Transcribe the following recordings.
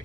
เ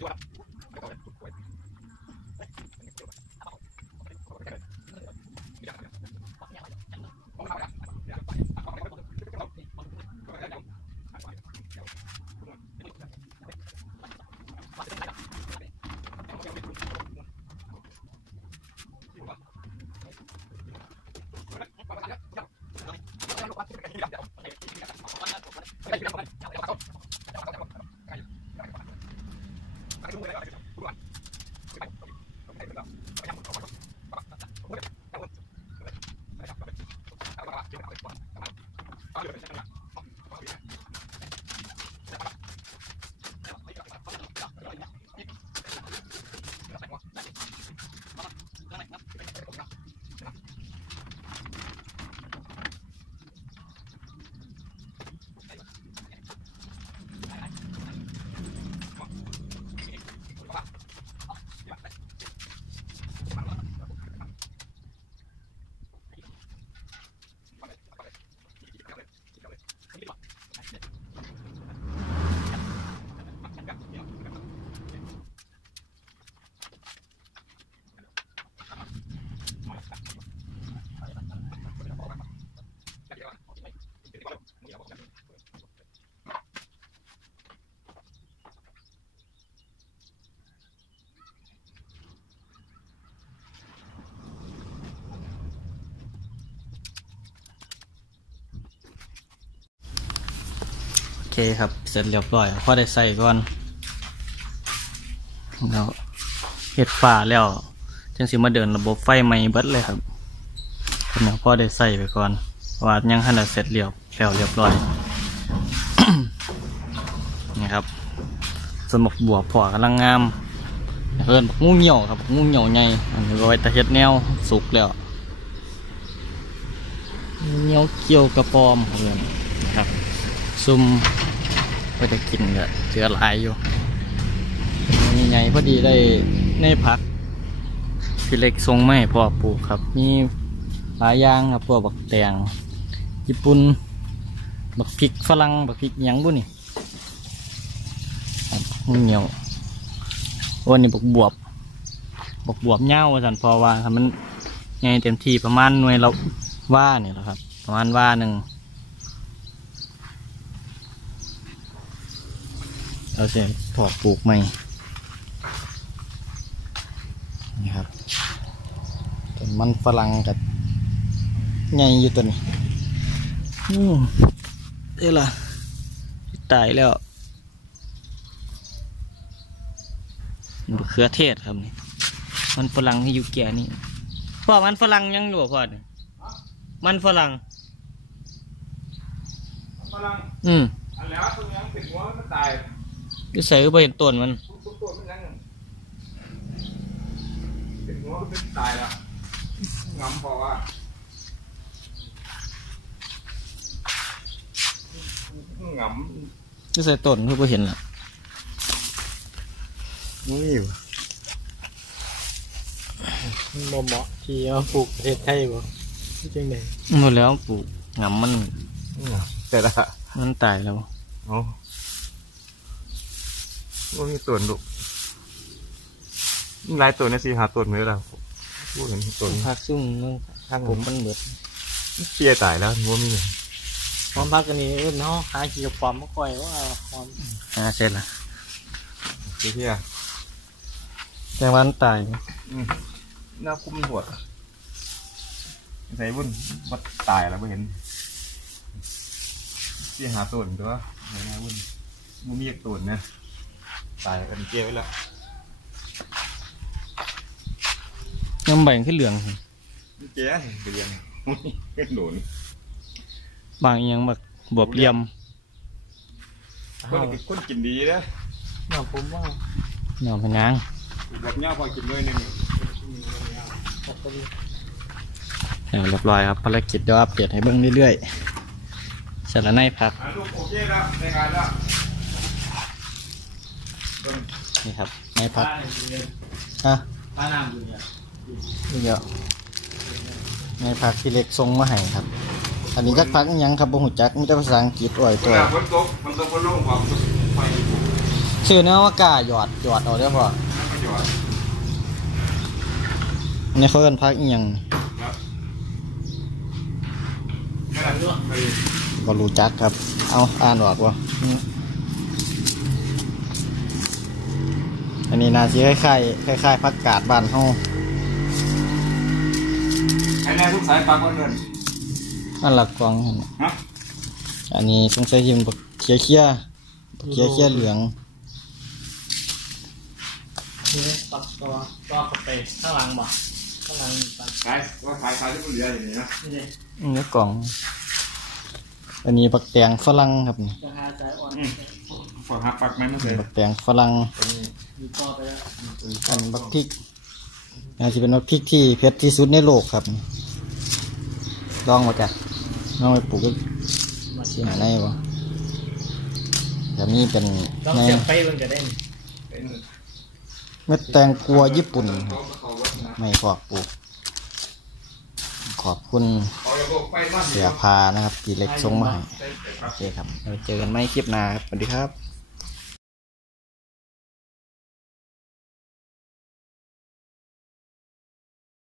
では、ありがとうございます。 คครับเสร็จเรียบร้อยพอได้ใส่ก่อนแล้วเห็ดฝ่าแล้วจังสิมาเดินระบบไฟใหม่เบิดเลยครับเพิ่นเอาพอได้ใส่ไปก่อนเพราะว่ายังทันได้เสร็จเรียบแล้วเรียบร้อยนี่ครับสวนบักบัวพอกำลังงามเพิ่นงูเหี่ยวครับงูเหี่ยวใหญ่อันนี้ไว้ตะเฮ็ดแนวสุกแล้วเหนียวเกี่ยวกระปอมเพื่อนนะครับซุ่ม ไปได้กินก็เจือหลายอยู่มีไงพอดีได้ในพักพี่เล็กทรงไม่พอปลูกครับ มีหลายอย่างครับพวกบักแตงญี่ปุ่นบักพริกฝรั่งบักพริกยังบุนี่มึงเหนียวโอ้นี่บักบวบบักบวบเง่าว่าสันพอว่าครับมันไงเต็มที่ประมาณหน่วยเราว่าเนี่ยแหละครับ ประมาณว่าหนึ่ง เราจะพอกปลูกใหม่นี่ครับต้นมันฝรั่งกับใหญ่อยู่ตัวนี้อืมเอ้ยล่ะตายแล้วมะเขือเทศครับนี่มันฝรั่งที่อยู่แก่นี่พ่อมันฝรั่งยังอยู่บ่พ่อเนี่ยมันฝรั่งฝรั่งอืมอันแล้วตัวยังติดหัวมันตาย ก็ใส่ไปเห็นต้นมันทุกทุกตัวมันยังติดหัวมันเป็นตายแล้วงำเพราะว่าหงก็ใส่ต้นคือไปเห็นละำนี่อยู่บ่เหมาะที่เอาปลูกประเทศไทยบ่ที่จังไดหมดแล้วปลูกงำมันแต่ละมันตายแล้วโอ้ ว่ามีตัวดุหลายตัวเนี่ยสิหาตัวมือแล้วพูดเห็นตัวพักซุ่มนึงพักผมมันเบิดเปียตายแล้วว่ามีหอมพักกันนี่เอิ้นเฮาหาขี้กับปอมมาก่อยว่าหอมอ่าเสร็จละเปียแต่วันตายอืมหน้าคุ้มหัวใส่บุญวัดตายแล้วไม่เห็นที่หาตัวหนึ่งตัวไหนนะบุญมูมีอีกตัวนะ ตายกันเจี๊ยบไว้แล้วน้ำใบขึ้นเหลืองเจี๊ยบเรียนอุ้ยเป็นโดนบางอหยังแบบบวบเหลี่ยมคนกินคนกินดีนะน่าผมว่าหน่อพะยางแบบเนี้ยพอกินด้วยหนึ่งครับก็ดีแล้วเรียบร้อยครับภารกิจเดี๋ยวอัปเดตให้เบิ่งเรื่อยๆเสร็จแล้วในพักอ่าลูกโอเคแล้วในการแล้ว นี่ครับในพักป้าเนี่ยเรียนฮะป้าน้ำอยู่เนี่ยนี่เดี๋ยวในพักที่เล็กทรงมาให้ครับ อันนี้จักพักอิหยังครับบ่หูจักมีแต่ภาษาอังกฤษอ่อยเวตัวลาฝนตกมันตกบนโลกความไฟชื่อแนวว่ากาหยอดหยอดเอาได้อพ่อประโยชน์อันนี้เขาเอิ้นพักอิหยังครับไม่ได้ด้วยไปบ่รู้จักครับ เอาอ่านออกวะ อืมอันนี้นาสิคล้ายๆคล้ายๆพักกาดบ้านเฮาไอ้แน่ทุกสายปากคนเดินอันหลักกองหั่นฮะอันนี้สงสัยที่มันบักเขียเขียบักเขียเขียเหลืองนี่ปักตัวตัวเข้าไปข้างหลังบ่ข้างหลังปักขายว่าขายขายที่มันเหลืออย่างนี้นะนี่เลยเนื้อกล่อง อันนี้บักแตงฝรั่งครับนี่จะหาใจอ่อนฝากหักปักไหมมันเลยบักแตงฝรั่ง มีต่อไปแล้วอันนี้บักพริกอันนี้เป็นบักพริกที่เผ็ดที่สุดในโลกครับนี่ลองมาจ้ะลองไปปลูกมาที่ไหนได้บ่แบบนี้เป็นต้องในเสียบไฟเบิ่งก็ได้นี่เป็นเม็ดแตงกลัวญี่ปุ่นเขาเขาวัดนะไม่ขอบปลูก ขอบคุณเขาจะบอกไปว่าเสียพานะครับที่เล็กทรงมาให้โอเคครับเราเจอกันไม่คลิปหน้าครับ สวัสดีครับ